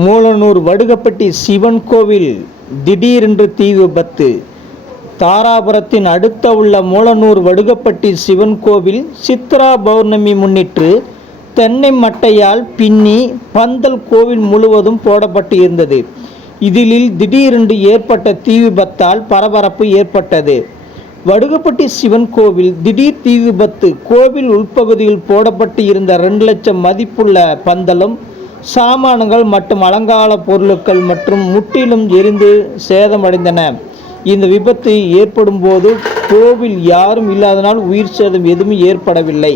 மூலனூர் வடுகப்பட்டி சிவன் கோவில் திடீரென்று தீ விபத்து. தாராபுரத்தின் அடுத்த உள்ள மூலனூர் வடுகப்பட்டி சிவன் கோவில் சித்ரா பௌர்ணமி முன்னிட்டு தென்னை மட்டையால் பின்னி பந்தல் கோவில் முழுவதும் போடப்பட்டு இருந்தது. இதில் திடீரென்று ஏற்பட்ட தீ விபத்தால் பரபரப்பு ஏற்பட்டது. வடுகப்பட்டி சிவன் கோவில் திடீர் தீ விபத்து. கோவில் உள்பகுதியில் போடப்பட்டு இருந்த 2 லட்சம் மதிப்புள்ள பந்தலும் சாமான்கள் மற்றும் அலங்கார பொருட்கள் மற்றும் முற்றிலும் எரிந்து சேதமடைந்தன. இந்த விபத்து ஏற்படும் போது கோவில் யாரும் இல்லாதனால் உயிர் சேதம் எதுவும் ஏற்படவில்லை.